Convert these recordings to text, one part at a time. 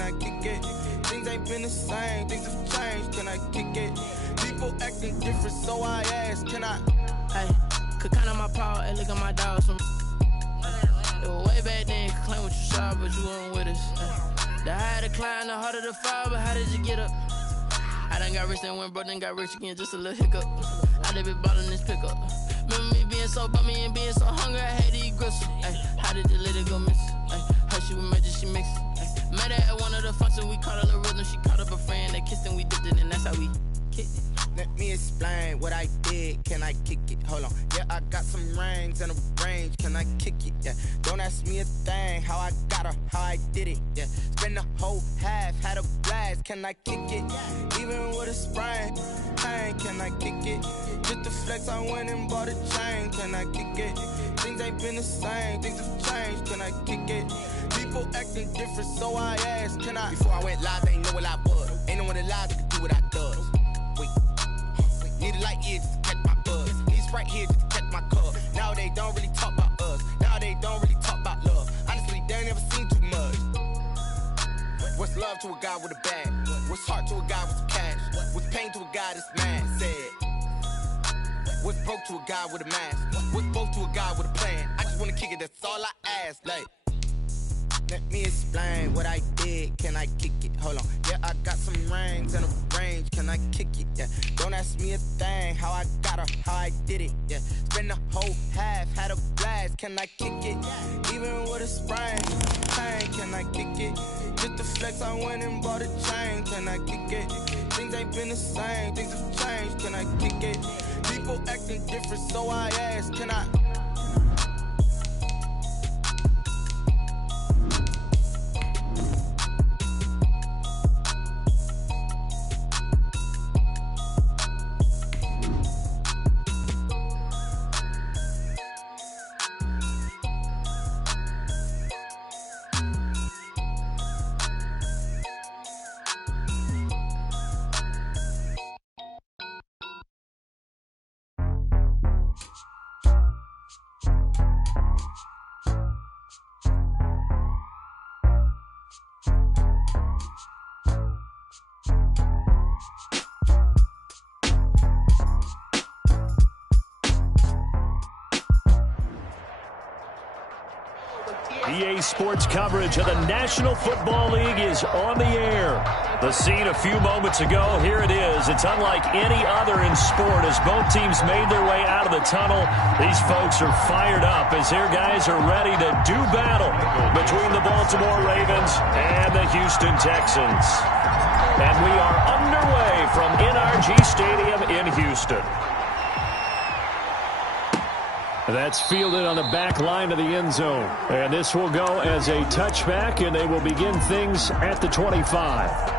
can I kick it? Things ain't been the same, things have changed, can I kick it? People acting different, so I ask, can I? Hey, could count on my power, hey, look at my dogs from. It was way back then, could claim what you saw, but you weren't with us. The higher the climb, the harder the fall, but how did you get up? I done got rich, then went broke, then got rich again, just a little hiccup. I done been bottling this pickup. Remember me being so bummy and being so hungry, I had to eat gristle. Ay, how did the little go miss? Ay, her she was magic, she mixed. Ay, met her at one of the functions, we caught a little rhythm, she caught up a friend, they kissed and we dipped it, and that's how we kicked it. Let me explain what I did, can I kick it? Hold on, yeah, I got some rings and a range, can I kick it? Yeah, don't ask me a thing, how I got her, how I did it. Yeah, spend the whole half, had a blast, can I kick it? Even with a sprain, pain, can I kick it? Just to flex, I went and bought a chain, can I kick it? Things ain't been the same, things have changed, can I kick it? People acting different, so I asked, can I? Before I went live, they ain't know what I was. Ain't no one alive that could do what I does. Need a light year just to catch my buzz. Need Sprite here just to catch my cup. Now they don't really talk about us. Now they don't really talk about love. Honestly, they ain't never seen too much. What's love to a guy with a bag? What's heart to a guy with some cash? What's pain to a guy that's mad? Said. What's broke to a guy with a mask? What's both to a guy with a plan? I just wanna kick it, that's all I ask. Like, let me explain what I did, can I kick it? Hold on, yeah, I got some rings and a range, can I kick it? Yeah, don't ask me a thing, how I got her, how I did it. Yeah, spend the whole half, had a blast, can I kick it? Even with a sprain, pain, can I kick it? Just to flex, I went and bought a chain, can I kick it? Things ain't been the same, things have changed, can I kick it? People acting different, so I ask, can I? EA Sports coverage of the National Football League is on the air. The scene a few moments ago, here it is. It's unlike any other in sport as both teams made their way out of the tunnel. These folks are fired up as their guys are ready to do battle between the Baltimore Ravens and the Houston Texans. And we are underway from NRG Stadium in Houston. That's fielded on the back line of the end zone. And this will go as a touchback, and they will begin things at the 25.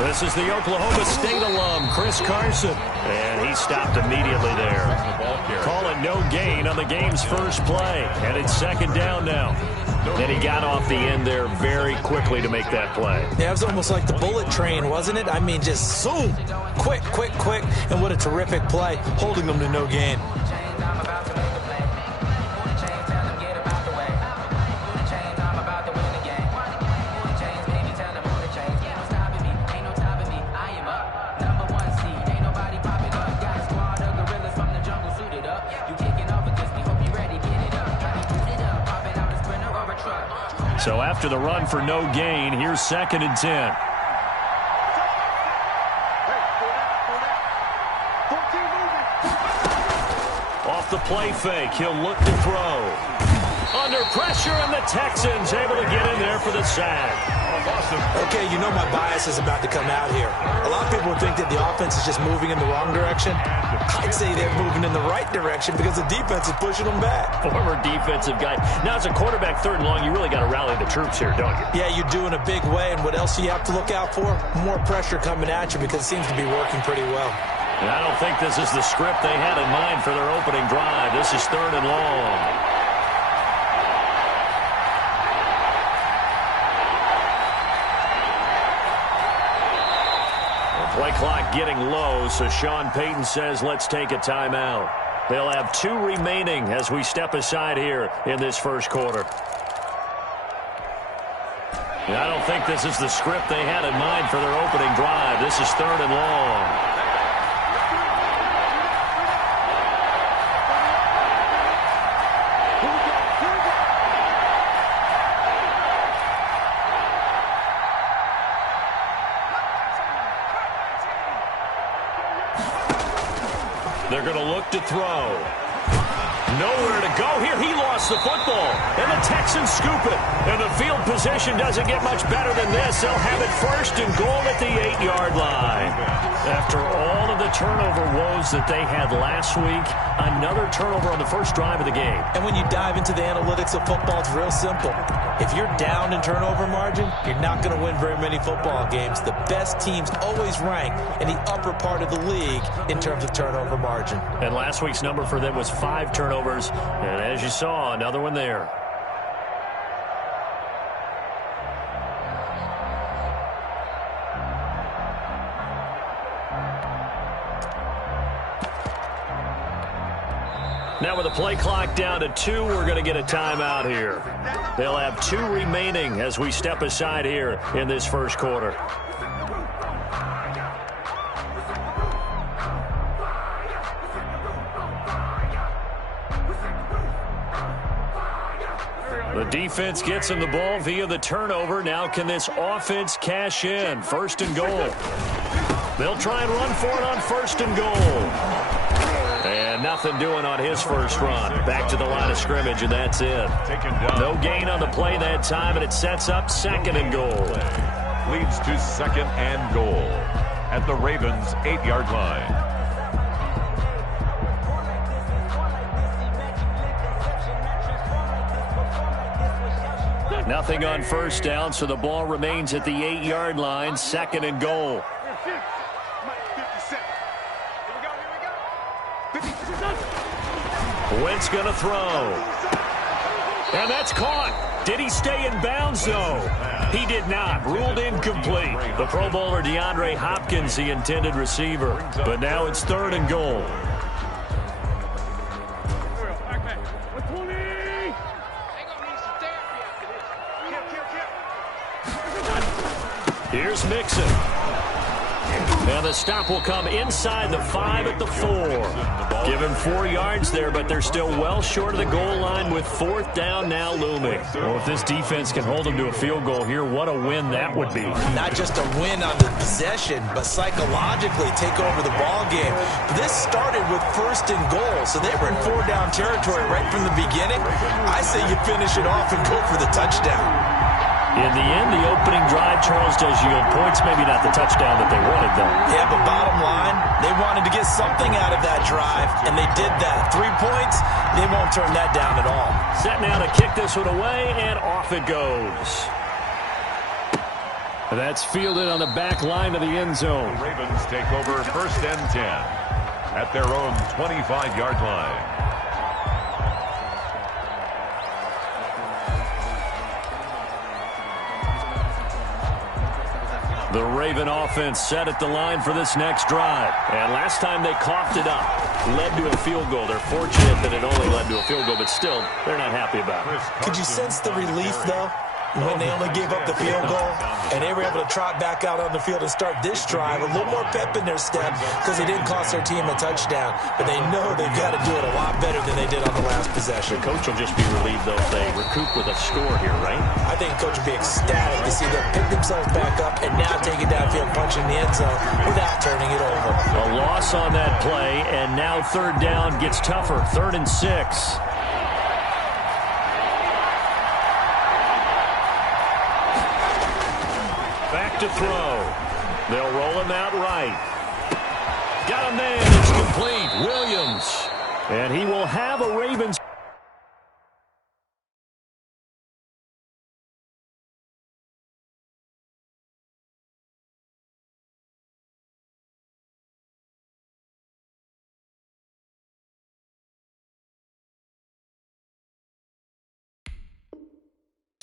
This is the Oklahoma State alum, Chris Carson. And he stopped immediately there. Calling no gain on the game's first play. And it's second down now. And he got off the end there very quickly to make that play. Yeah, it was almost like the bullet train, wasn't it? I mean, just zoom. Quick, quick, quick. And what a terrific play, holding them to no gain. So after the run for no gain, here's 2nd and 10. Off the play fake, he'll look to throw. Under pressure, and the Texans able to get in there for the sack. Okay, you know my bias is about to come out here. A lot of people think that the offense is just moving in the wrong direction. I'd say they're moving in the right direction because the defense is pushing them back. Former defensive guy. Now, as a quarterback, 3rd and long, you really got to rally the troops here, don't you? Yeah, you do in a big way. And what else do you have to look out for? More pressure coming at you because it seems to be working pretty well. And I don't think this is the script they had in mind for their opening drive. This is 3rd and long. The play clock getting low, so Sean Payton says let's take a timeout. They'll have 2 remaining as we step aside here in this first quarter. And I don't think this is the script they had in mind for their opening drive. This is 3rd and long. They're going to look to throw. Nowhere to go here. He lost the football. And the Texans scoop it. And the field position doesn't get much better than this. They'll have it 1st and goal at the 8-yard line. After all of the turnover woes that they had last week, another turnover on the first drive of the game. And when you dive into the analytics of football, it's real simple. If you're down in turnover margin, you're not going to win very many football games. The best teams always rank in the upper part of the league in terms of turnover margin. And last week's number for them was 5 turnovers. And as you saw, another one there. Now with the play clock down to 2, we're going to get a timeout here. They'll have 2 remaining as we step aside here in this first quarter. The defense gets him the ball via the turnover. Now can this offense cash in? 1st and goal. They'll try and run for it on 1st and goal. And nothing doing on his first run. Back to the line of scrimmage, and that's it. No gain on the play that time, and it sets up 2nd and goal. Leads to 2nd and goal at the Ravens' 8-yard line. Nothing on 1st down, so the ball remains at the 8-yard line. 2nd and goal. Wentz going to throw. And that's caught. Did he stay in bounds, though? He did not. Ruled incomplete. The Pro Bowler DeAndre Hopkins, the intended receiver. But now it's 3rd and goal. Here's Mixon. And the stop will come inside the 5 at the 4. Give him 4 yards there, but they're still well short of the goal line with 4th down now looming. Well, if this defense can hold them to a field goal here, what a win that would be. Not just a win on the possession, but psychologically take over the ball game. This started with 1st and goal, so they were in 4-down territory right from the beginning. I say you finish it off and go for the touchdown. In the end, the opening drive, Charles, does yield points. Maybe not the touchdown that they wanted, though. Yeah, but bottom line, they wanted to get something out of that drive, and they did that. 3 points, they won't turn that down at all. Set now to kick this one away, and off it goes. That's fielded on the back line of the end zone. The Ravens take over 1st and 10 at their own 25-yard line. The Raven offense set at the line for this next drive. And last time they coughed it up, led to a field goal. They're fortunate that it only led to a field goal, but still, they're not happy about it. Could you sense the relief, though, when they only gave up the field goal and they were able to trot back out on the field and start this drive? A little more pep in their step because they didn't cost their team a touchdown, but they know they've got to do it a lot better than they did on the last possession. The coach will just be relieved, though, if they recoup with a score here, right? I think the coach will be ecstatic to see them pick themselves back up and now take it downfield, punching the end zone without turning it over. A loss on that play, and now 3rd down gets tougher. 3rd and 6. Back to throw. They'll roll him out right. Got him there. It's complete. Williams. And he will have a Ravens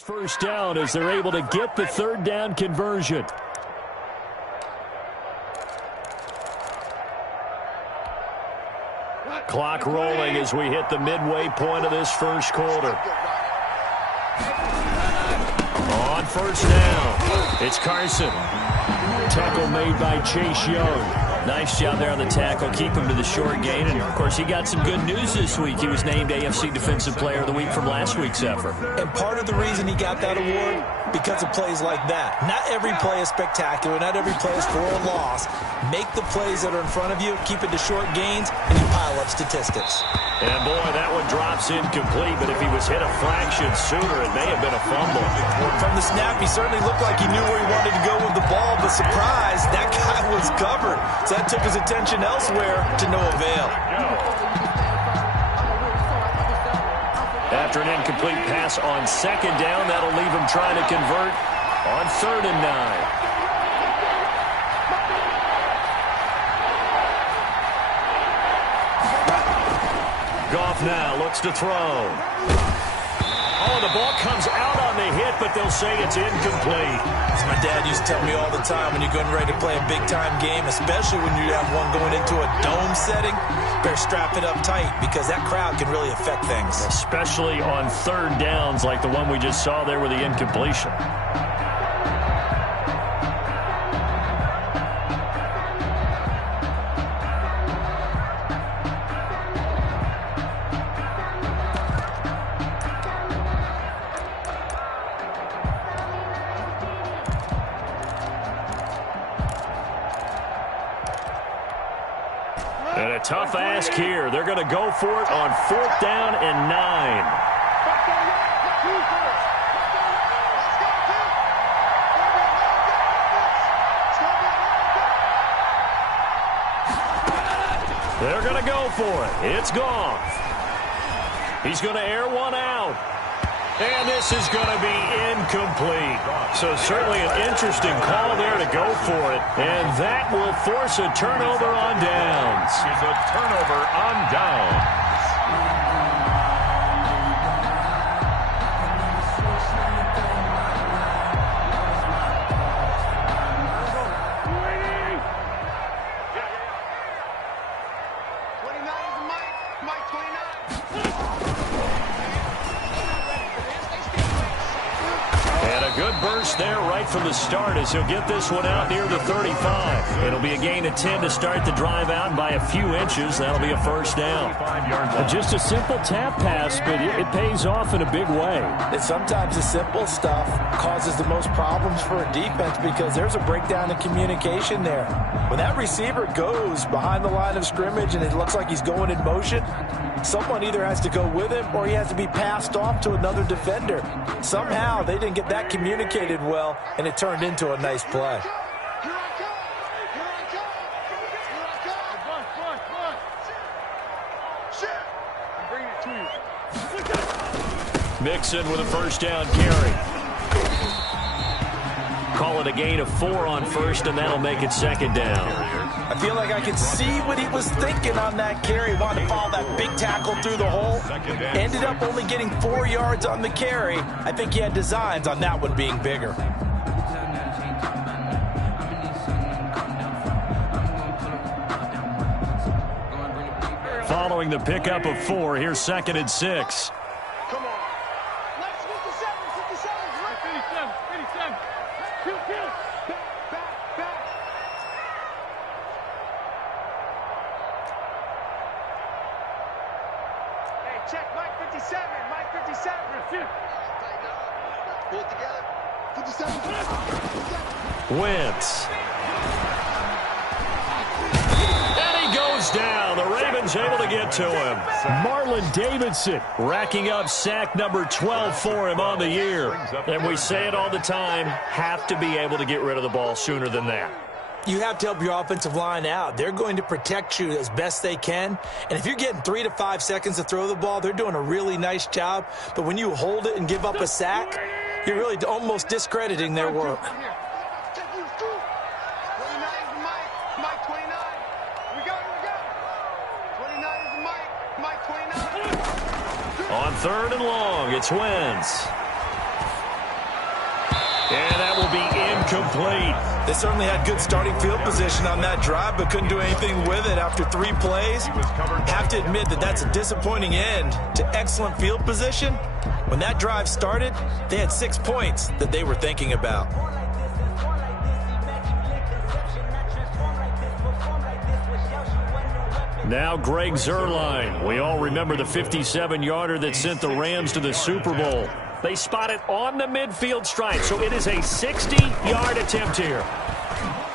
first down as they're able to get the third down conversion. Clock rolling as we hit the midway point of this first quarter. On first down, it's Carson. Tackle made by Chase Young. Nice job there on the tackle. Keep him to the short gain. And, of course, he got some good news this week. He was named AFC Defensive Player of the Week from last week's effort. And part of the reason he got that award, because of plays like that. Not every play is spectacular. Not every play is for a loss. Make the plays that are in front of you, keep it to short gains, and you pile up statistics. And, boy, that one drops incomplete. But if he was hit a fraction sooner, it may have been a fumble. From the snap, he certainly looked like he knew where he wanted to go with the ball. But surprise, that guy was covered. So that took his attention elsewhere to no avail. After an incomplete pass on second down, that'll leave him trying to convert on 3rd and 9. Goff now looks to throw. Oh, the ball comes out on the hit, but they'll say it's incomplete. As my dad used to tell me all the time, when you're getting ready to play a big-time game, especially when you have one going into a dome setting, better strap it up tight because that crowd can really affect things. Especially on 3rd downs like the one we just saw there with the incompletion. And a tough ask here. They're going to go for it on 4th down and 9. They're going to go for it. It's Goff. He's going to air one out. And this is going to be incomplete. So certainly an interesting call there to go for it. And that will force a turnover on downs. Is a turnover on downs. There right from the start as he'll get this one out near the 35. It'll be a gain of 10 to start the drive out, and by a few inches, that'll be a first down. Just a simple tap pass, but it pays off in a big way. And sometimes the simple stuff causes the most problems for a defense because there's a breakdown in communication there. When that receiver goes behind the line of scrimmage and it looks like he's going in motion, someone either has to go with him or he has to be passed off to another defender. Somehow they didn't get that communicated well, and it turned into a nice play. Mixon with a first down carry. Call it a gain of 4 on first, and that'll make it 2nd down. I feel like I could see what he was thinking on that carry. Wanted to follow that big tackle through the hole. Ended up only getting 4 yards on the carry. I think he had designs on that one being bigger. Following the pickup of 4, here's 2nd and 6. Check, Mike 57, Mike 57. Pull it together. 57. Wentz. And he goes down. The Ravens able to get to him. Marlon Davidson racking up sack number 12 for him on the year. And we say it all the time, have to be able to get rid of the ball sooner than that. You have to help your offensive line out. They're going to protect you as best they can. And if you're getting 3 to 5 seconds to throw the ball, they're doing a really nice job. But when you hold it and give up a sack, you're really almost discrediting their work. On 3rd and long, it's Wentz. And that will be incomplete. They certainly had good starting field position on that drive, but couldn't do anything with it after 3 plays. Have to admit that that's a disappointing end to excellent field position. When that drive started, they had 6 points that they were thinking about. Now Greg Zuerlein. We all remember the 57-yarder that sent the Rams to the Super Bowl. They spot it on the midfield stripe, so it is a 60-yard attempt here.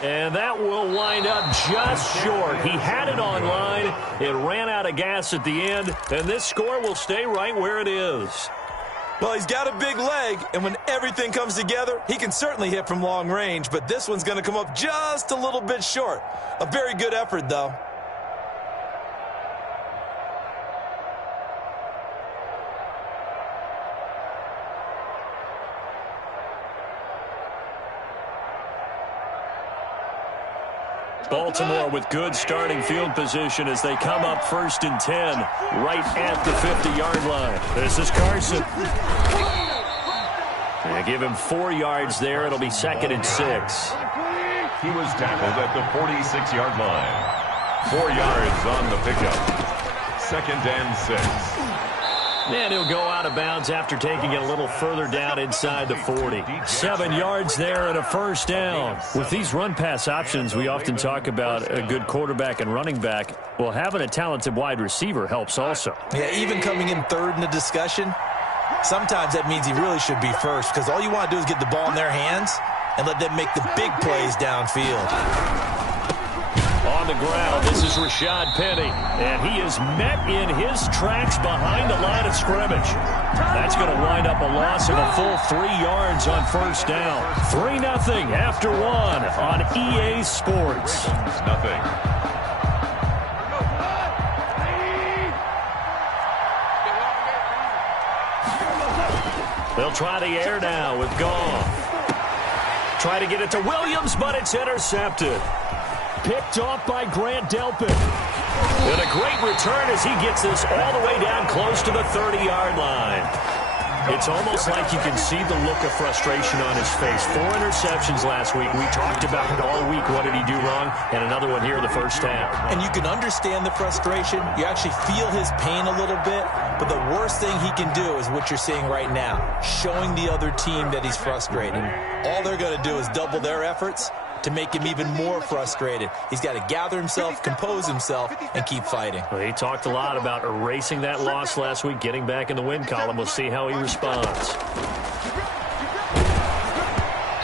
And that will wind up just short. He had it on line. It ran out of gas at the end, and this score will stay right where it is. Well, he's got a big leg, and when everything comes together, he can certainly hit from long range, but this one's going to come up just a little bit short. A very good effort, though. Baltimore with good starting field position as they come up 1st and 10 right at the 50-yard line. This is Carson. They give him 4 yards there. It'll be 2nd and 6. He was tackled at the 46-yard line. 4 yards on the pickup. 2nd and 6. And he'll go out of bounds after taking it a little further down inside the 40. 7 yards there and a 1st down. With these run-pass options, we often talk about a good quarterback and running back. Well, having a talented wide receiver helps also. Yeah, even coming in 3rd in the discussion, sometimes that means he really should be first because all you want to do is get the ball in their hands and let them make the big plays downfield. On the ground, this is Rashad Penny, and he is met in his tracks behind the line of scrimmage. That's going to wind up a loss of a full 3 yards on 1st down. 3-0 after 1 on EA Sports. Nothing. They'll try the air now with Goff. Try to get it to Williams, but it's intercepted. Picked off by Grant Delpit. And a great return as he gets this all the way down close to the 30-yard line. It's almost like you can see the look of frustration on his face. 4 interceptions last week. We talked about it all week. What did he do wrong? And another one here in the 1st half. And you can understand the frustration. You actually feel his pain a little bit. But the worst thing he can do is what you're seeing right now, showing the other team that he's frustrated. All they're going to do is double their efforts to make him even more frustrated. He's got to gather himself, compose himself, and keep fighting. Well, he talked a lot about erasing that loss last week, getting back in the win column. We'll see how he responds.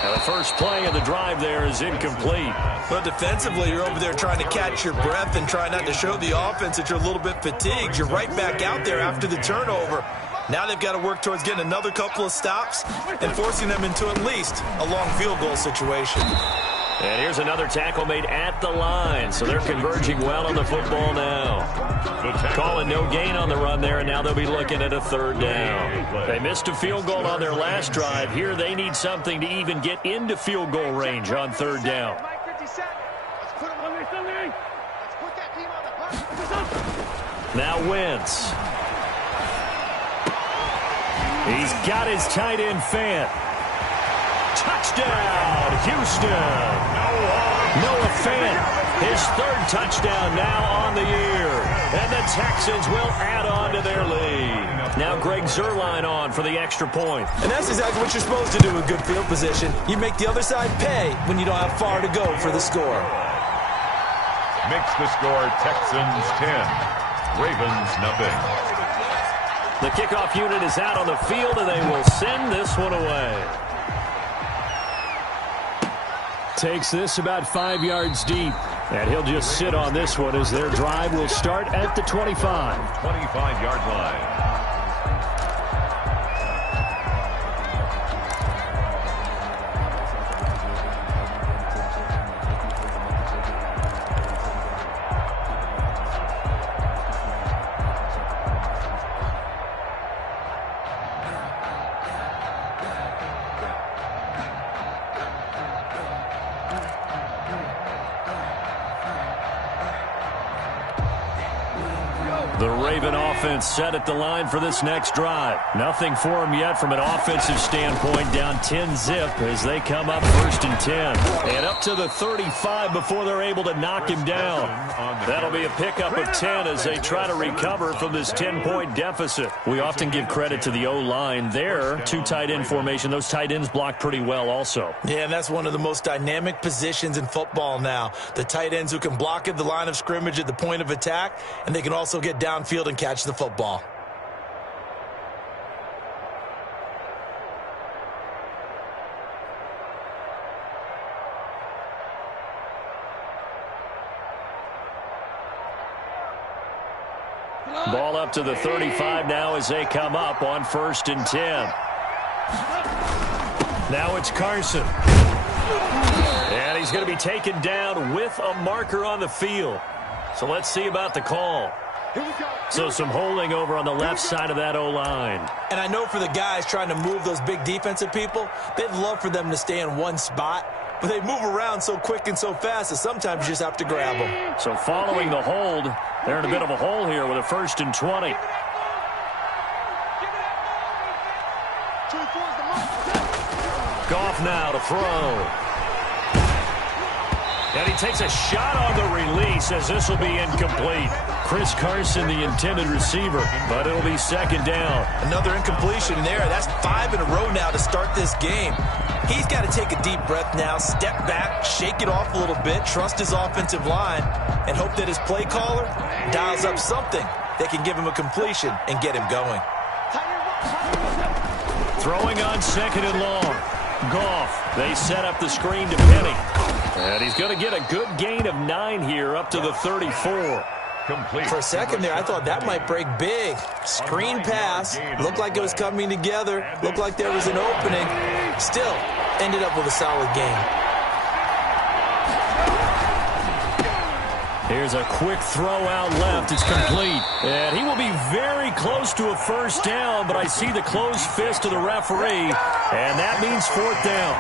Now the first play of the drive there is incomplete. But defensively, you're over there trying to catch your breath and try not to show the offense that you're a little bit fatigued. You're right back out there after the turnover. Now they've got to work towards getting another couple of stops and forcing them into at least a long field goal situation. And here's another tackle made at the line, so they're converging well on the football now. Calling no gain on the run there, and now they'll be looking at a 3rd down. They missed a field goal on their last drive. Here they need something to even get into field goal range on 3rd down. Now Wentz. He's got his tight end Fant. Touchdown, Houston. Noah Fant, his 3rd touchdown now on the year. And the Texans will add on to their lead. Now Greg Zuerlein on for the extra point. And that's exactly what you're supposed to do with good field position. You make the other side pay when you don't have far to go for the score. Makes the score Texans 10, Ravens nothing. The kickoff unit is out on the field, and they will send this one away. Takes this about 5 yards deep. And he'll just sit on this one as their drive will start at the 25. 25-yard line. The Raven offense set at the line for this next drive. Nothing for them yet from an offensive standpoint. Down 10-zip as they come up 1st and 10. And up to the 35 before they're able to knock him down. That'll be a pickup of 10 as they try to recover from this 10-point deficit. We often give credit to the O-line there. 2 tight end formation. Those tight ends block pretty well also. Yeah, and that's one of the most dynamic positions in football now. The tight ends who can block at the line of scrimmage at the point of attack, and they can also get downfield and catch the football. Ball up to the 35 now as they come up on 1st and 10. Now it's Carson. And he's going to be taken down with a marker on the field. So let's see about the call. So some holding over on the left side of that O-line. And I know for the guys trying to move those big defensive people, they'd love for them to stay in one spot. But they move around so quick and so fast that sometimes you just have to grab them. So following the hold, they're in a bit of a hole here with a 1st and 20. Goff now to throw. And he takes a shot on the release as this will be incomplete. Chris Carson, the intended receiver, but it'll be 2nd down. Another incompletion there. That's 5 in a row now to start this game. He's got to take a deep breath now, step back, shake it off a little bit, trust his offensive line, and hope that his play caller dials up something that can give him a completion and get him going. Throwing on 2nd and long. Goff, they set up the screen to Penny. And he's going to get a good gain of 9 here up to the 34. Complete. For a second there, I thought that might break big. Screen pass. Looked like it was coming together. Looked like there was an opening. Still, ended up with a solid game. Here's a quick throw out left. It's complete. And he will be very close to a 1st down, but I see the closed fist of the referee, and that means 4th down.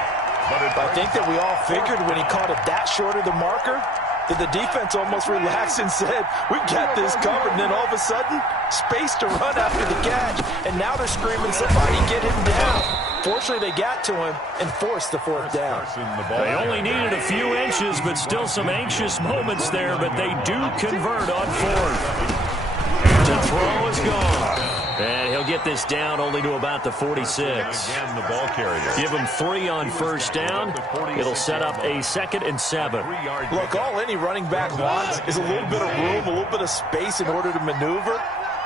I think that we all figured when he caught it that short of the marker that the defense almost relaxed and said, we got this covered. And then all of a sudden, space to run after the catch. And now they're screaming, somebody get him down. Fortunately, they got to him and forced the 4th down. They only needed a few inches, but still some anxious moments there. But they do convert on 4th. To throw is gone. And he'll get this down only to about the 46. Again, the ball carrier. Give him 3 on 1st down. It'll set up a 2nd and 7. Look, all any running back wants is a little bit of room, a little bit of space in order to maneuver.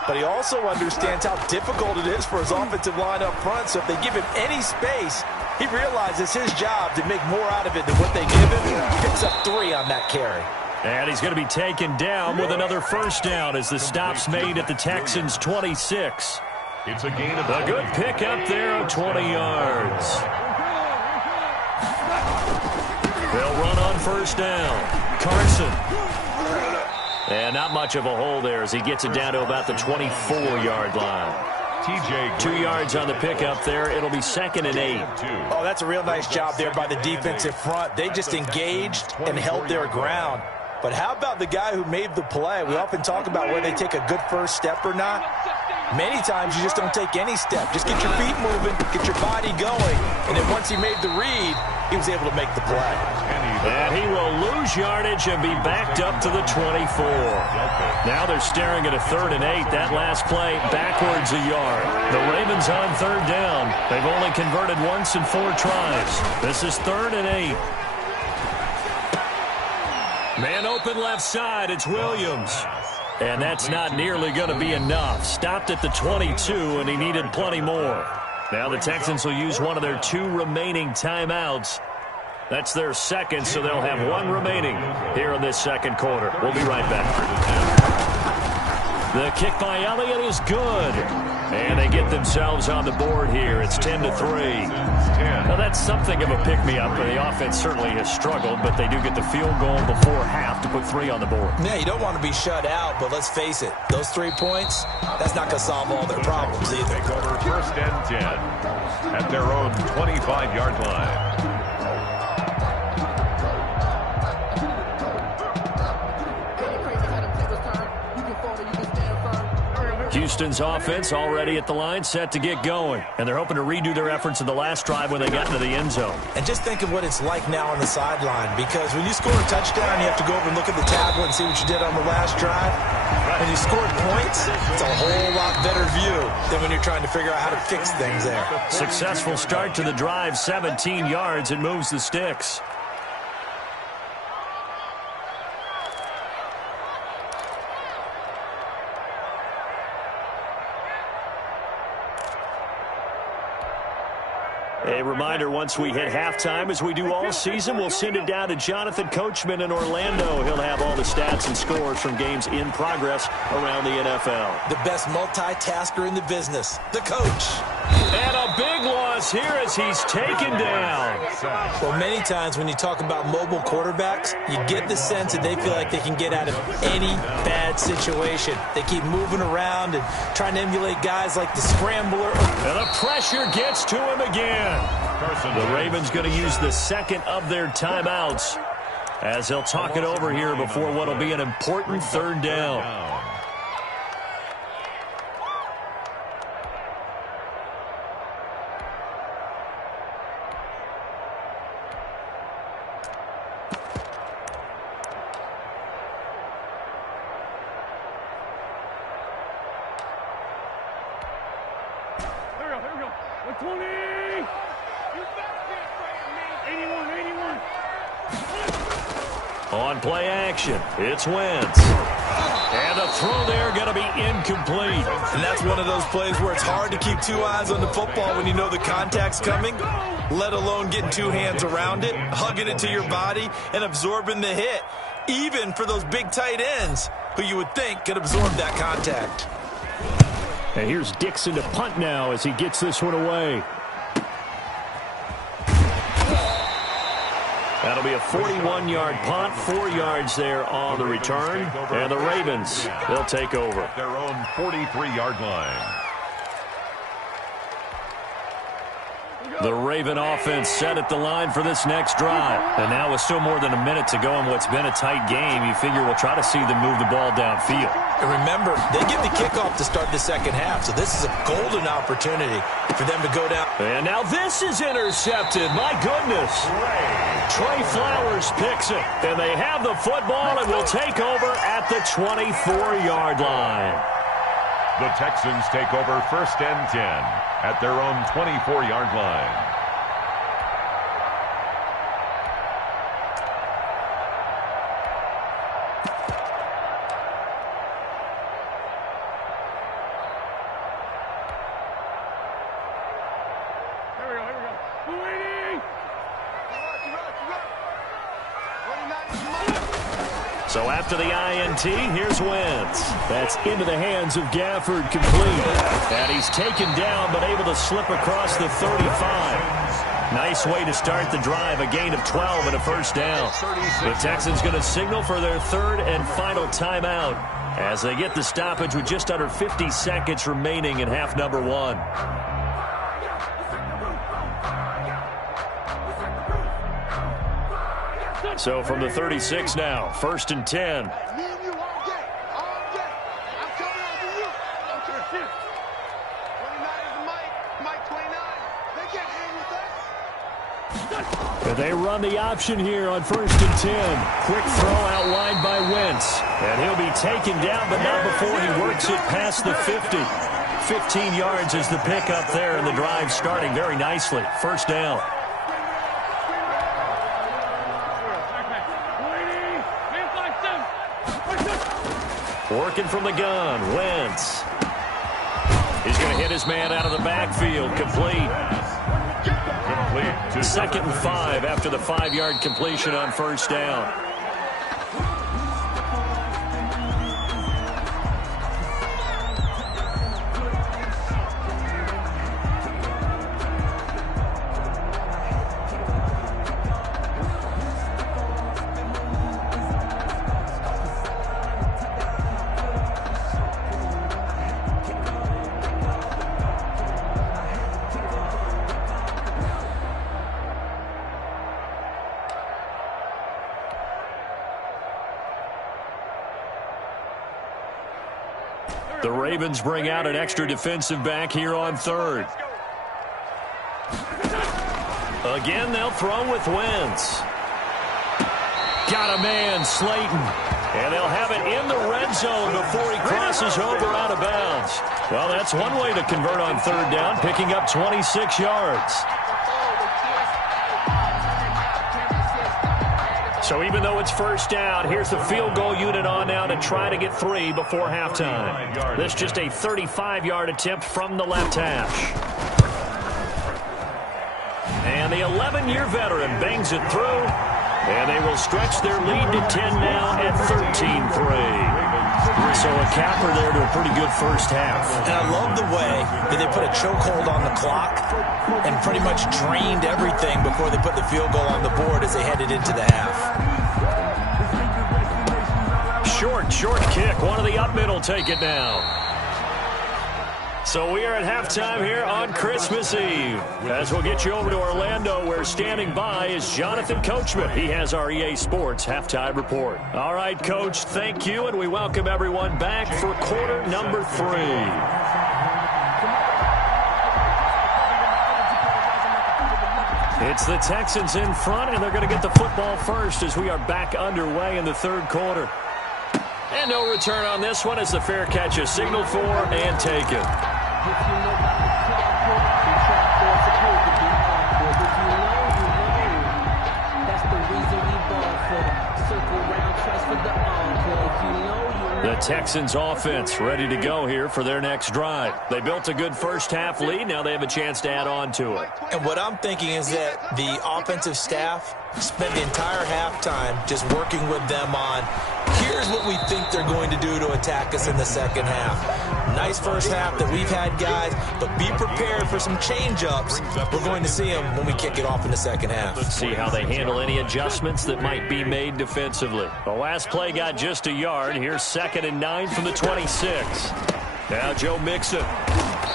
But he also understands how difficult it is for his offensive line up front. So if they give him any space, he realizes his job to make more out of it than what they give him. He picks up 3 on that carry. And he's going to be taken down with another 1st down as the stop's made at the Texans' 26. It's a gain of a good pick up there of 20 yards. They'll run on 1st down. Carson. And not much of a hole there as he gets it down to about the 24-yard line. TJ 2 yards on the pickup there. It'll be 2nd and 8. Oh, that's a real nice job there by the defensive front. They just engaged and held their ground. But how about the guy who made the play? We often talk about whether they take a good first step or not. Many times you just don't take any step. Just get your feet moving, get your body going. And then once he made the read, he was able to make the play. And he will lose yardage and be backed up to the 24. Now they're staring at a 3rd and 8. That last play backwards a yard. The Ravens on 3rd down. They've only converted once in 4 tries. This is 3rd and 8. Man open left side. It's Williams. And that's not nearly going to be enough. Stopped at the 22, and he needed plenty more. Now the Texans will use one of their 2 remaining timeouts. That's their 2nd, so they'll have 1 remaining here in this 2nd quarter. We'll be right back. The kick by Elliott is good. And they get themselves on the board here. It's 10-3. Now that's something of a pick-me-up. The offense certainly has struggled, but they do get the field goal before half to put 3 on the board. Yeah, you don't want to be shut out, but let's face it. Those 3 points, that's not going to solve all their problems either. Take over 1st and 10 at their own 25-yard line. Houston's offense already at the line, set to get going. And they're hoping to redo their efforts in the last drive when they got into the end zone. And just think of what it's like now on the sideline, because when you score a touchdown, you have to go over and look at the tablet and see what you did on the last drive. When you scored points, it's a whole lot better view than when you're trying to figure out how to fix things there. Successful start to the drive, 17 yards, and moves the sticks. A reminder, once we hit halftime, as we do all season, we'll send it down to Jonathan Coachman in Orlando. He'll have all the stats and scores from games in progress around the NFL. The best multitasker in the business, the coach. And a big loss here as he's taken down. Well, many times when you talk about mobile quarterbacks, you get the sense that they feel like they can get out of any bad situation. They keep moving around and trying to emulate guys like the scrambler. And the pressure gets to him again. The Ravens going to use the second of their timeouts as they'll talk it over here before what will be an important third down. On play action, it's Wentz. And the throw there going to be incomplete. And that's one of those plays where it's hard to keep two eyes on the football when you know the contact's coming, let alone getting two hands around it, hugging it to your body, and absorbing the hit, even for those big tight ends who you would think could absorb that contact. And here's Dixon to punt now as he gets this one away. That'll be a 41-yard punt, 4 yards there on the return. And the Ravens, they'll take over. Their own 43-yard line. The Raven offense set at the line for this next drive. And now with still more than a minute to go in what's been a tight game, you figure we'll try to see them move the ball downfield. And remember, they get the kickoff to start the second half, so this is a golden opportunity for them to go down. And now this is intercepted. My goodness. Trey Flowers picks it. And they have the football and will take over at the 24-yard line. The Texans take over 1st and 10 at their own 24-yard line. So after the INT, here's Wentz. That's into the hands of Gafford, complete. And he's taken down, but able to slip across the 35. Nice way to start the drive, a gain of 12 and a first down. The Texans going to signal for their third and final timeout as they get the stoppage with just under 50 seconds remaining in half number one. So from the 36 now, 1st and 10. Me and you all day. I'm coming over you. 29 is Mike 29. They can't hang with us. And they run the option here on 1st and 10. Quick throw outlined by Wentz. And he'll be taken down, but not before he works it past the 50. 15 yards is the pickup there, and the drive starting very nicely. First down. Working from the gun, Wentz. He's going to hit his man out of the backfield, complete. 2nd and 5 after the 5-yard completion on first down. The Ravens bring out an extra defensive back here on third. Again, they'll throw with Wentz. Got a man, Slayton. And they'll have it in the red zone before he crosses over out of bounds. Well, that's one way to convert on third down, picking up 26 yards. So even though it's first down, here's the field goal unit on now to try to get 3 before halftime. This just a 35-yard attempt from the left hash. And the 11-year veteran bangs it through. And they will stretch their lead to 10 now at 13-3. So a capper there to a pretty good first half. And I love the way that they put a chokehold on the clock and pretty much drained everything before they put the field goal on the board as they headed into the half. Short kick. One of the up middle take it now. So we are at halftime here on Christmas Eve. As we'll get you over to Orlando, where standing by is Jonathan Coachman. He has our EA Sports Halftime Report. All right, Coach, thank you, and we welcome everyone back for quarter number 3. It's the Texans in front, and they're going to get the football first as we are back underway in the third quarter. And no return on this one as the fair catch is signaled for and taken. The Texans offense ready to go here for their next drive. They built a good first half lead. Now they have a chance to add on to it. And what I'm thinking is that the offensive staff spent the entire halftime just working with them on, here's what we think they're going to do to attack us in the second half. Nice first half that we've had, guys, but be prepared for some change-ups. We're going to see them when we kick it off in the second half. Let's see how they handle any adjustments that might be made defensively. The last play got just a yard. Here's 2nd and 9 from the 26. Now Joe Mixon.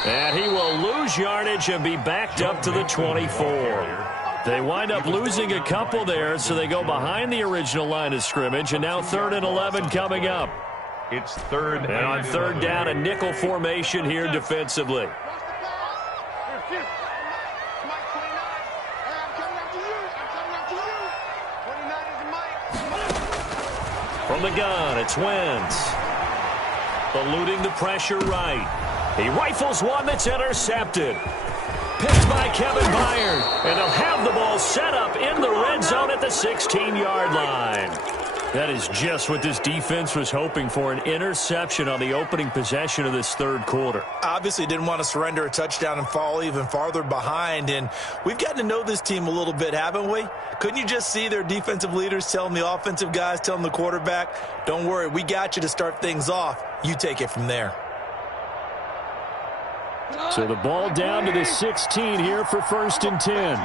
And he will lose yardage and be backed up to the 24. They wind up losing a couple there, so they go behind the original line of scrimmage, and now 3rd and 11 coming up. It's 3rd and on 3rd down, a nickel formation here defensively. From the gun, it's Wentz. Eluding the pressure right. He rifles one that's intercepted. Picked by Kevin Byard. And they'll have the ball set up in the red zone at the 16-yard line. That is just what this defense was hoping for, an interception on the opening possession of this third quarter. Obviously didn't want to surrender a touchdown and fall even farther behind, and we've gotten to know this team a little bit, haven't we? Couldn't you just see their defensive leaders telling the offensive guys, telling the quarterback, don't worry, we got you to start things off. You take it from there. So the ball down to the 16 here for 1st and 10.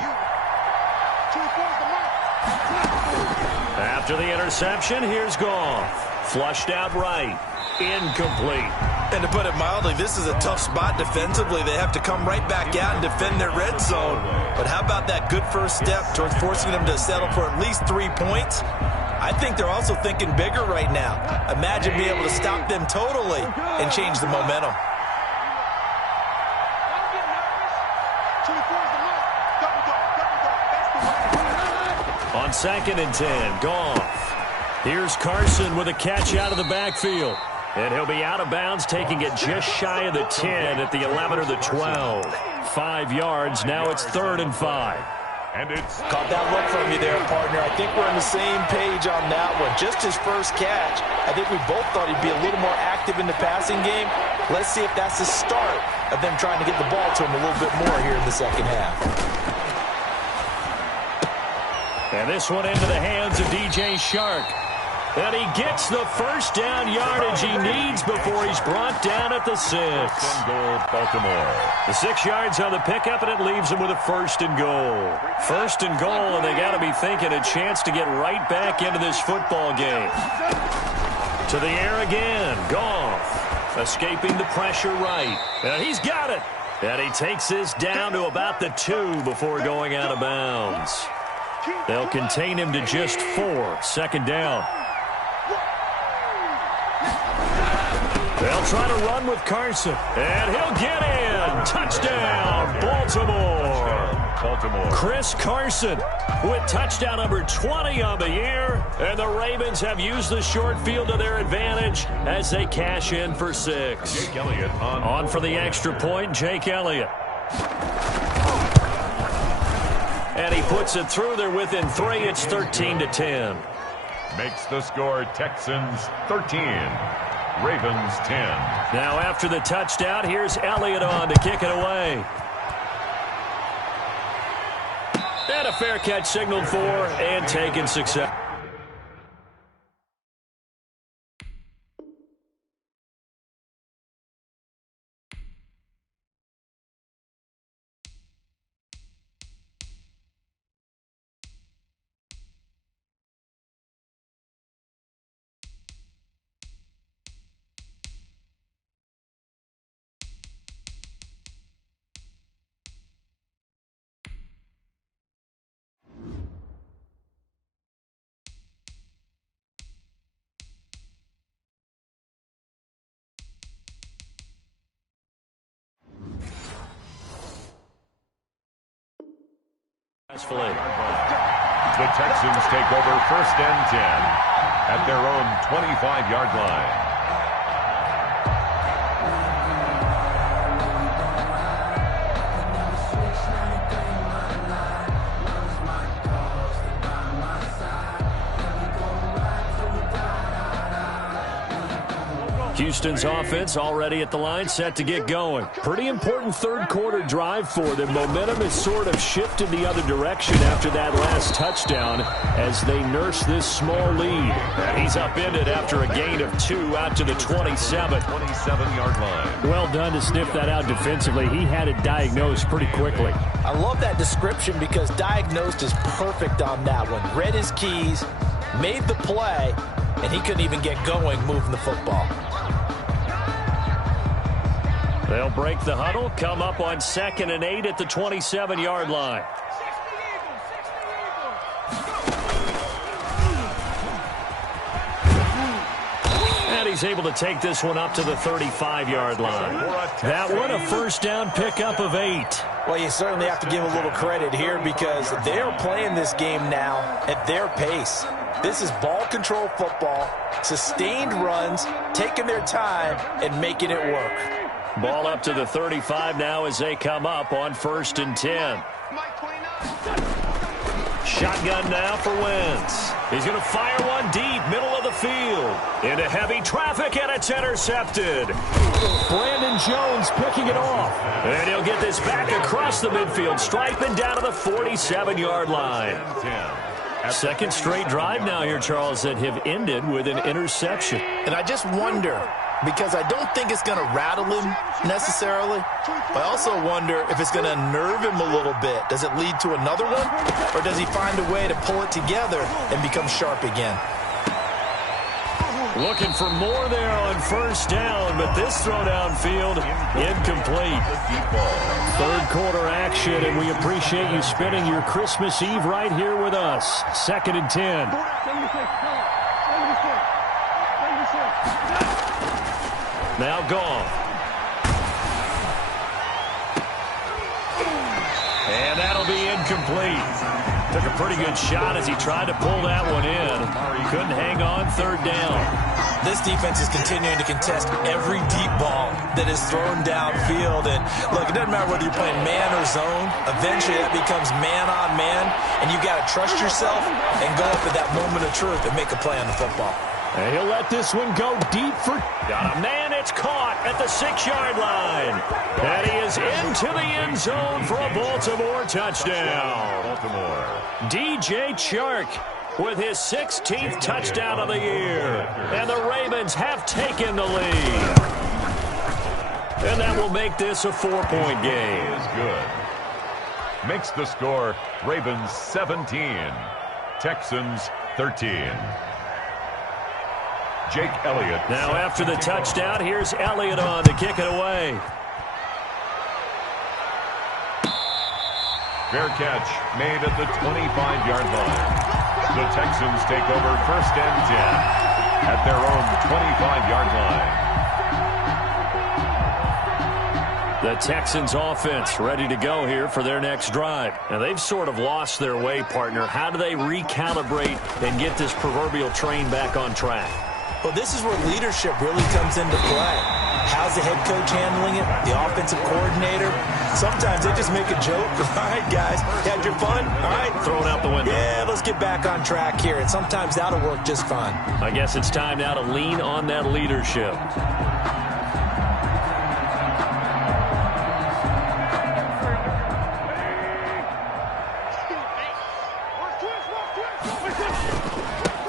After the interception, here's Goff. Flushed out right. Incomplete. And to put it mildly, this is a tough spot defensively. They have to come right back out and defend their red zone. But how about that good first step towards forcing them to settle for at least 3 points? I think they're also thinking bigger right now. Imagine being able to stop them totally and change the momentum. On 2nd and 10, Goff. Here's Carson with a catch out of the backfield. And he'll be out of bounds, taking it just shy of the 10 at the 11 or the 12. 5 yards. Now it's 3rd and 5. And it's caught that look from you there, partner. I think we're on the same page on that one. Just his first catch. I think we both thought he'd be a little more active in the passing game. Let's see if that's the start of them trying to get the ball to him a little bit more here in the second half. And this one into the hands of DJ Shark. And he gets the first down yardage he needs before he's brought down at the 6. goal, Baltimore. The 6 yards on the pickup, and it leaves him with a 1st and goal. 1st and goal, and they got to be thinking a chance to get right back into this football game. To the air again. Goff escaping the pressure right. And he's got it. And he takes this down to about the 2 before going out of bounds. They'll contain him to just 4. 2nd down. They'll try to run with Carson. And he'll get in. Touchdown, Baltimore. Chris Carson with touchdown number 20 on the year. And the Ravens have used the short field to their advantage as they cash in for 6. Jake Elliott on for the extra point, Jake Elliott. And he puts it through. They're within 3. It's 13-10. Makes the score Texans 13. Ravens 10. Now after the touchdown, here's Elliott on to kick it away. And a fair catch signaled for and taken success. The Texans take over 1st and 10 at their own 25-yard line. Houston's offense already at the line, set to get going. Pretty important third-quarter drive for them. Momentum has sort of shifted the other direction after that last touchdown as they nurse this small lead. And he's upended after a gain of 2 out to the 27. 27-yard line. Well done to sniff that out defensively. He had it diagnosed pretty quickly. I love that description because diagnosed is perfect on that one. Read his keys, made the play, and he couldn't even get going moving the football. They'll break the huddle, come up on 2nd and 8 at the 27-yard line. And he's able to take this one up to the 35-yard line. That one, a first down pickup of 8. Well, you certainly have to give a little credit here because they're playing this game now at their pace. This is ball control football, sustained runs, taking their time, and making it work. Ball up to the 35 now as they come up on 1st and 10. Shotgun now for Wentz. He's going to fire one deep, middle of the field. Into heavy traffic, and it's intercepted. Brandon Jones picking it off. And he'll get this back across the midfield stripe and down to the 47-yard line. Second straight drive now here, Charles, that have ended with an interception. And I just wonder, because I don't think it's going to rattle him necessarily, but I also wonder if it's going to nerve him a little bit. Does it lead to another one, or does he find a way to pull it together and become sharp again? Looking for more there on first down, but this throw downfield incomplete. Third quarter action, and we appreciate you spending your Christmas Eve right here with us. 2nd and 10. Now gone. And that'll be incomplete. Took a pretty good shot as he tried to pull that one in. Couldn't hang on, 3rd down. This defense is continuing to contest every deep ball that is thrown downfield. And look, it doesn't matter whether you're playing man or zone. Eventually that becomes man on man, and you've got to trust yourself and go up at that moment of truth and make a play on the football. And he'll let this one go deep for... Got a man, it's caught at the 6-yard line. And he is into the end zone for a Baltimore touchdown. Baltimore. DJ Chark with his 16th touchdown of the year. And the Ravens have taken the lead. And that will make this a 4-point game. Is good. Makes the score Ravens 17, Texans 13. Jake Elliott. Now after the touchdown, here's Elliott on to kick it away. Fair catch made at the 25-yard line. The Texans take over 1st and 10 at their own 25-yard line. The Texans offense ready to go here for their next drive. Now, they've sort of lost their way, partner. How do they recalibrate and get this proverbial train back on track? Well, this is where leadership really comes into play. How's the head coach handling it? The offensive coordinator? Sometimes they just make a joke. All right, guys, had your fun? All right. Throw it out the window. Yeah, let's get back on track here. And sometimes that'll work just fine. I guess it's time now to lean on that leadership.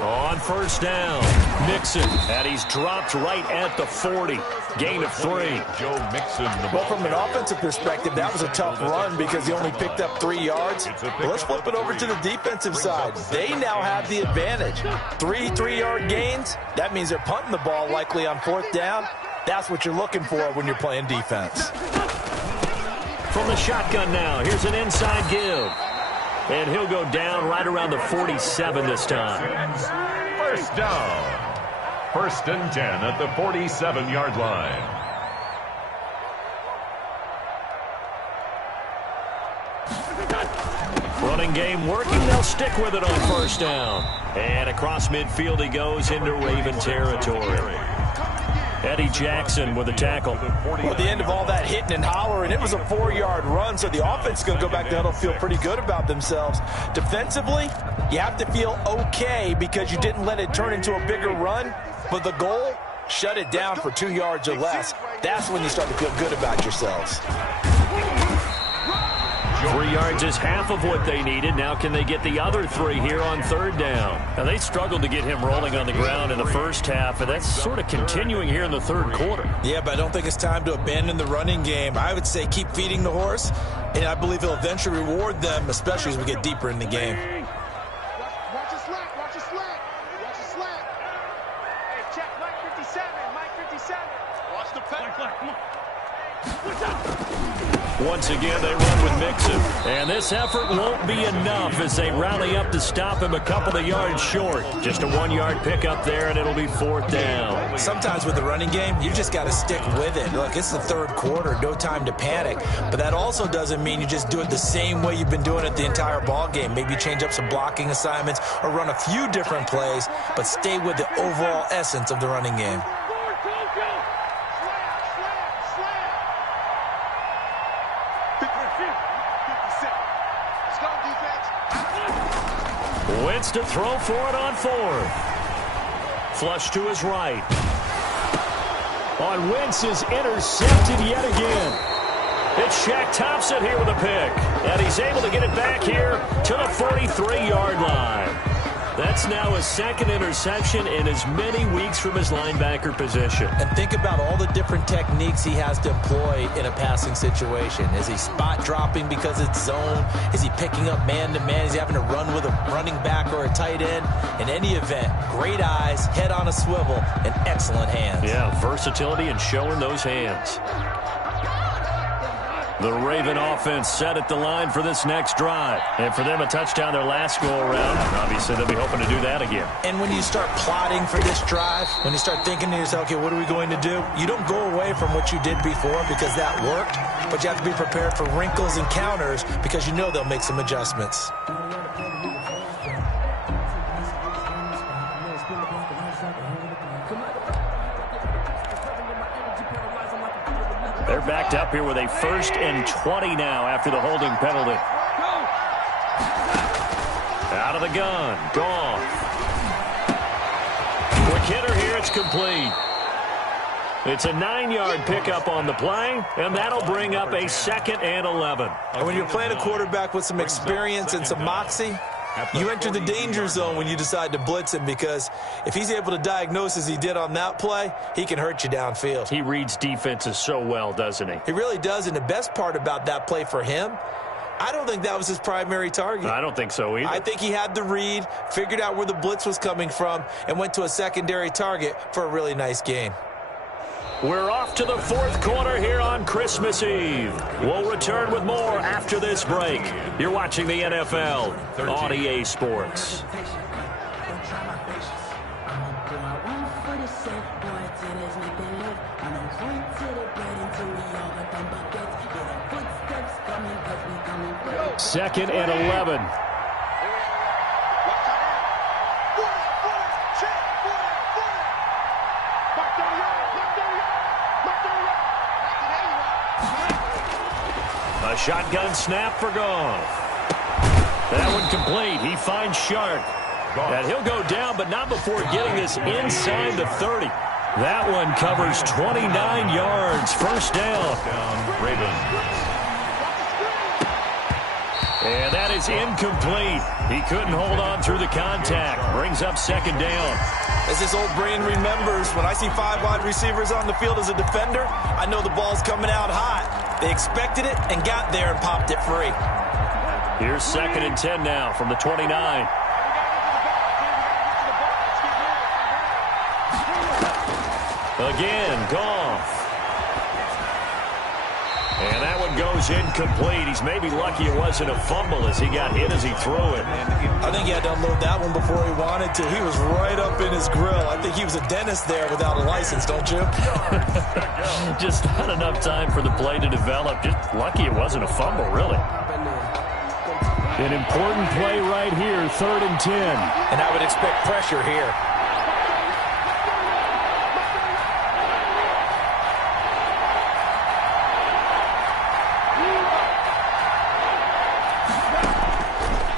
On first down, Mixon, and he's dropped right at the 40. Gain of 3. Joe Mixon. Well, from an offensive perspective, that was a tough run because he only picked up 3 yards. But let's flip it over to the defensive side. They now have the advantage. 3 3-yard gains. That means they're punting the ball likely on 4th down. That's what you're looking for when you're playing defense. From the shotgun now, here's an inside give. And he'll go down right around the 47 this time. First down. 1st and 10 at the 47-yard line. Running game working. They'll stick with it on first down. And across midfield he goes into Raven territory. Eddie Jackson with a tackle. Well, at the end of all that hitting and hollering, it was a 4-yard run, so the offense is going to go back down and feel pretty good about themselves. Defensively, you have to feel okay because you didn't let it turn into a bigger run, but the goal, shut it down for 2 yards or less. That's when you start to feel good about yourselves. 3 yards is half of what they needed. Now can they get the other 3 here on 3rd down? Now they struggled to get him rolling on the ground in the first half, and that's sort of continuing here in the 3rd quarter. Yeah, but I don't think it's time to abandon the running game. I would say keep feeding the horse, and I believe he'll eventually reward them, especially as we get deeper in the game. Watch your slack, watch your slack, watch your slack. Hey, check Mike 57, Mike 57. Watch the pack. Come on. Once again, they run with Mixon. And this effort won't be enough as they rally up to stop him a couple of yards short. Just a 1-yard pickup there, and it'll be 4th down. Sometimes with the running game, you just got to stick with it. Look, it's the 3rd quarter, no time to panic. But that also doesn't mean you just do it the same way you've been doing it the entire ball game. Maybe change up some blocking assignments or run a few different plays, but stay with the overall essence of the running game. Wentz to throw for it on 4th. Flush to his right. On Wentz is intercepted yet again. It's Shaq Thompson here with a pick. And he's able to get it back here to the 43-yard line. That's now his 2nd interception in as many weeks from his linebacker position. And think about all the different techniques he has to employ in a passing situation. Is he spot dropping because it's zone? Is he picking up man-to-man? Is he having to run with a running back or a tight end? In any event, great eyes, head on a swivel, and excellent hands. Yeah, versatility and showing those hands. The Raven offense set at the line for this next drive. And for them, a touchdown their last go-around. Obviously, they'll be hoping to do that again. And when you start plotting for this drive, when you start thinking to yourself, okay, what are we going to do? You don't go away from what you did before because that worked, but you have to be prepared for wrinkles and counters because you know they'll make some adjustments. They're backed up here with a 1st and 20 now after the holding penalty. Out of the gun. Gone. Quick hitter here. It's complete. It's a 9-yard pickup on the play, and that'll bring up a 2nd and 11. And when you're playing a quarterback with some experience and some moxie, you enter the danger zone when you decide to blitz him because if he's able to diagnose as he did on that play, he can hurt you downfield. He reads defenses so well, doesn't he? He really does, and the best part about that play for him, I don't think that was his primary target. I don't think so either. I think he had the read, figured out where the blitz was coming from, and went to a secondary target for a really nice gain. We're off to the 4th quarter here on Christmas Eve. We'll return with more after this break. You're watching the NFL on EA Sports. Second and 11. A shotgun snap for Goff. That one complete. He finds Sharp. And he'll go down, but not before getting this inside the 30. That one covers 29 yards. First down. Ravens. And that is incomplete. He couldn't hold on through the contact. Brings up second down. As his old brain remembers, when I see 5 wide receivers on the field as a defender, I know the ball's coming out hot. They expected it and got there and popped it free. Here's second and 10 now from the 29. Again, Goff. And that one goes incomplete. He's maybe lucky it wasn't a fumble as he got hit as he threw it. I think he had to unload that one before he wanted to. He was right up in his grill. I think he was a dentist there without a license, don't you? Just not enough time for the play to develop. Just lucky it wasn't a fumble, really. An important play right here, 3rd and 10. And I would expect pressure here.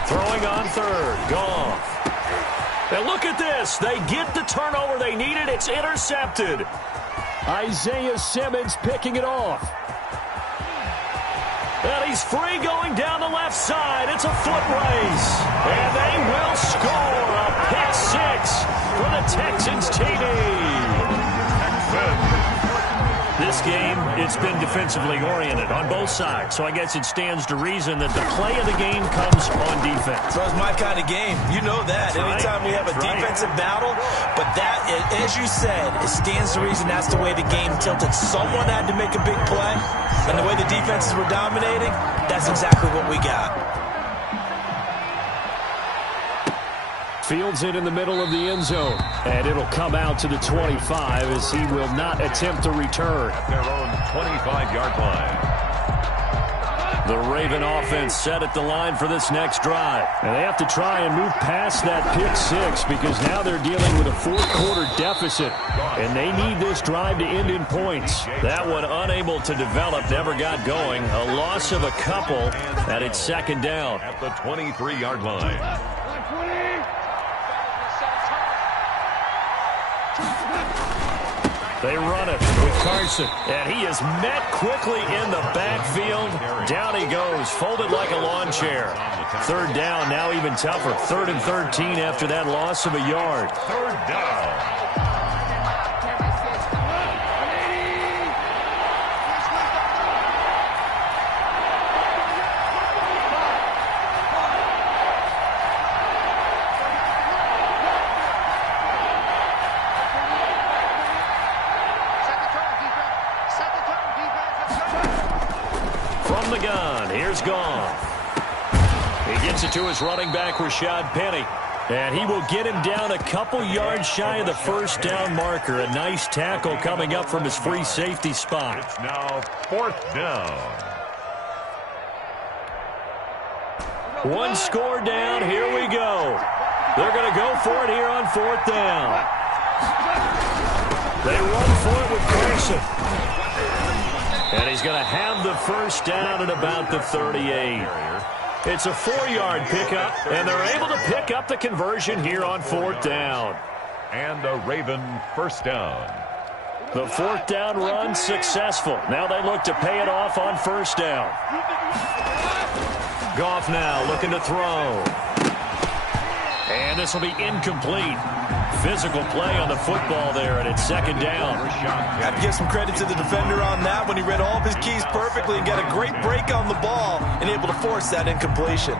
Throwing on 3rd, Goff. And look at this. They get the turnover they needed. It's intercepted. Isaiah Simmons picking it off. And he's free going down the left side. It's a foot race. And they will score a pick 6 for the Texans TV. This game, it's been defensively oriented on both sides. So I guess it stands to reason that the play of the game comes on defense. So it's my kind of game. You know that. That's Anytime right. we have a defensive battle. But that, as you said, it stands to reason that's the way the game tilted. Someone had to make a big play. And the way the defenses were dominating, that's exactly what we got. Fields it in the middle of the end zone. And it'll come out to the 25 as he will not attempt to return. At their own 25-yard line. The Raven offense set at the line for this next drive. And they have to try and move past that pick 6 because now they're dealing with a fourth-quarter deficit. And they need this drive to end in points. That one unable to develop, never got going. A loss of a couple, and it's second down. At the 23-yard line. They run it with Carson, and he is met quickly in the backfield. Down he goes, folded like a lawn chair. Third down, now even tougher. 3rd and 13 after that loss of a yard. Third down. From the gun, here's Goff. He gets it to his running back, Rashad Penny. And he will get him down a couple yards shy of the first down marker. A nice tackle coming up from his free safety spot. It's now 4th down. One score down, here we go. They're going to go for it here on 4th down. They run for it with Carson. And he's going to have the first down at about the 38. It's a 4-yard pickup, and they're able to pick up the conversion here on 4th down. And a Raven first down. The 4th down run successful. Now they look to pay it off on 1st down. Goff now looking to throw. And this will be incomplete. Physical play on the football there, and it's 2nd down. Got to give some credit to the defender on that when he read all of his keys perfectly and got a great break on the ball and able to force that incompletion.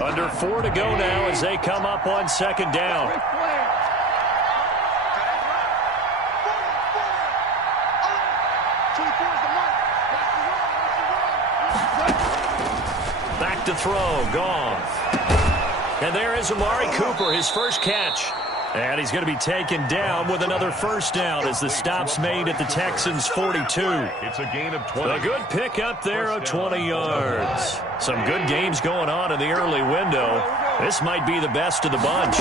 Under 4 to go now as they come up on 2nd down. to throw. Gone. And there is Amari Cooper, his first catch. And he's going to be taken down with another first down as the stop's made at the Texans' 42. It's a gain of 20. A good pickup there of 20 yards. Some good games going on in the early window. This might be the best of the bunch.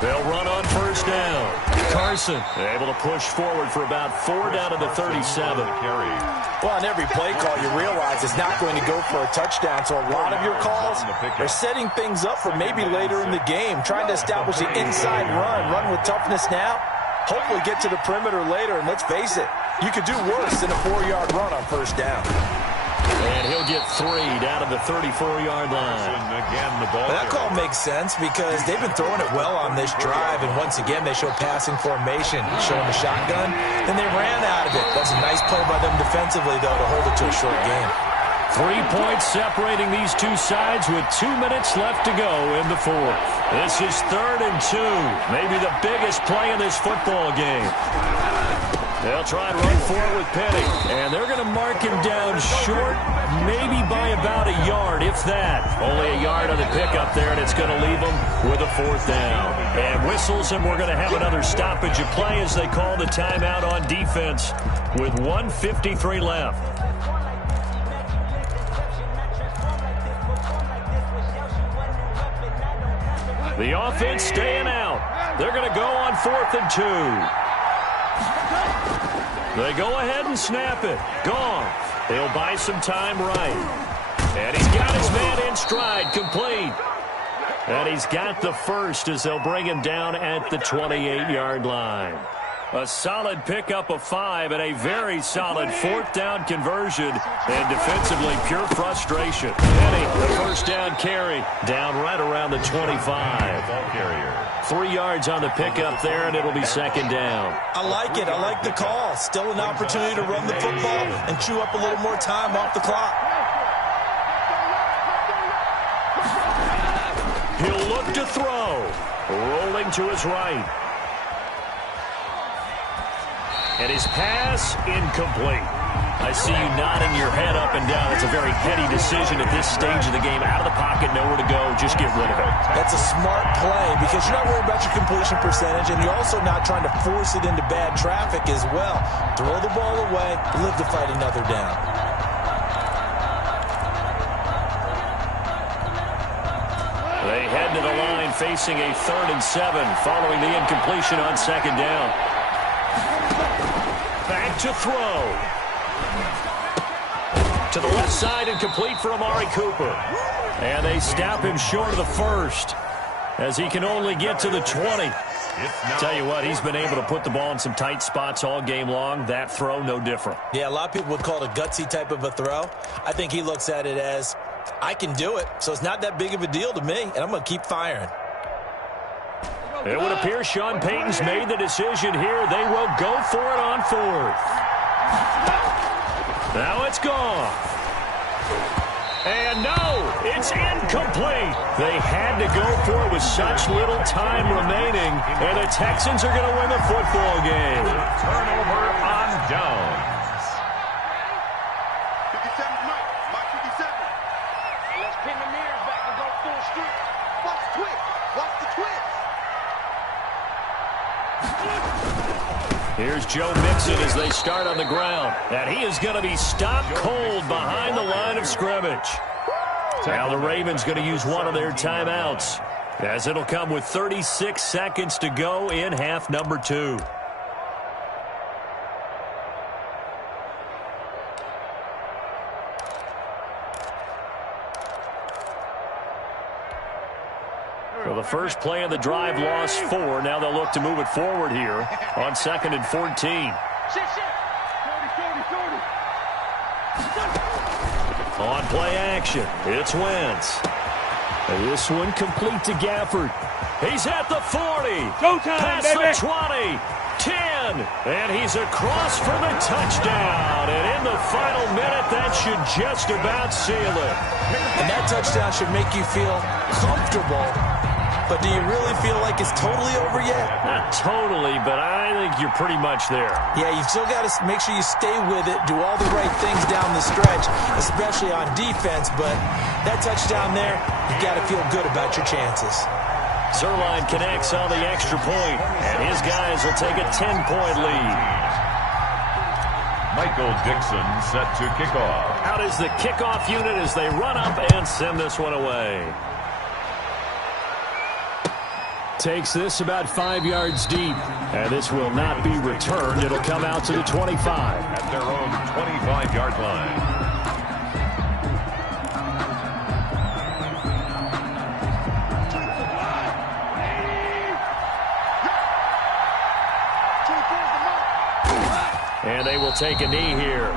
They'll run on first down. Carson able to push forward for about 4 down to the 37. Well, on every play call, you realize it's not going to go for a touchdown. So a lot of your calls are setting things up for maybe later in the game, trying to establish the inside run with toughness now, hopefully get to the perimeter later. And let's face it, you could do worse than a 4-yard run on first down. And he'll get 3 down to the 34-yard line. Again, the ball. That call makes sense because they've been throwing it well on this drive, and once again they show passing formation, showing the shotgun. Then they ran out of it. That's a nice play by them defensively, though, to hold it to a short game. 3 points separating these two sides with 2 minutes left to go in the fourth. This is 3rd and 2, maybe the biggest play in this football game. They'll try and run for it with Penny. And they're going to mark him down short, maybe by about a yard, if that. Only a yard on the pickup there, and it's going to leave them with a 4th down. And whistles, and we're going to have another stoppage of play as they call the timeout on defense with 1:53 left. The offense staying out. They're going to go on 4th and 2. They go ahead and snap it. Gone. They'll buy some time right. And he's got his man in stride, complete. And he's got the first as they'll bring him down at the 28-yard line. A solid pickup of 5 and a very solid 4th down conversion. And defensively, pure frustration. Penny, the first down carry, down right around the 25. Ball carrier. 3 yards on the pickup there, and it'll be 2nd down. I like it. I like the call. Still an opportunity to run the football and chew up a little more time off the clock. He'll look to throw. Rolling to his right. And his pass incomplete. I see you nodding your head up and down. It's a very heady decision at this stage of the game. Out of the pocket, nowhere to go. Just get rid of it. That's a smart play because you're not worried about your completion percentage, and you're also not trying to force it into bad traffic as well. Throw the ball away, live to fight another down. They head to the line facing a 3rd and 7 following the incompletion on 2nd down. Back to throw. To the left side and complete for Amari Cooper. And they stop him short of the first as he can only get to the 20. Tell you what, he's been able to put the ball in some tight spots all game long. That throw, no different. Yeah, a lot of people would call it a gutsy type of a throw. I think he looks at it as, I can do it, so it's not that big of a deal to me, and I'm going to keep firing. It would appear Sean Payton's made the decision here. They will go for it on 4th. Now it's gone. And no, it's incomplete. They had to go for it with such little time remaining, and the Texans are going to win the football game. Turnover on downs. 57 Mike. Mike 57. Let's pin the mirrors back and go full street. Watch the twist. Watch the twist. Here's Joe Mixon as they start on the ground. And he is going to be stopped cold behind the line of scrimmage. Now the Ravens going to use one of their timeouts, as it'll come with 36 seconds to go in half number 2. So the first play of the drive lost 4. Now they'll look to move it forward here on 2nd and 14. On play action, it's Wentz. This one complete to Gafford. He's at the 40. Pass the 20. 10. And he's across for the touchdown. And in the final minute, that should just about seal it. And that touchdown should make you feel comfortable. But do you really feel like it's totally over yet? Not totally, but I think you're pretty much there. Yeah, you've still got to make sure you stay with it, do all the right good things down the stretch, especially on defense, but that touchdown there, you got to feel good about your chances. Zerline connects on the extra point, and his guys will take a 10-point lead. Michael Dixon set to kick off. Out is the kickoff unit as they run up and send this one away. Takes this about 5 yards deep, and this will not be returned. It'll come out to the 25. At their own 25-yard line. And they will take a knee here.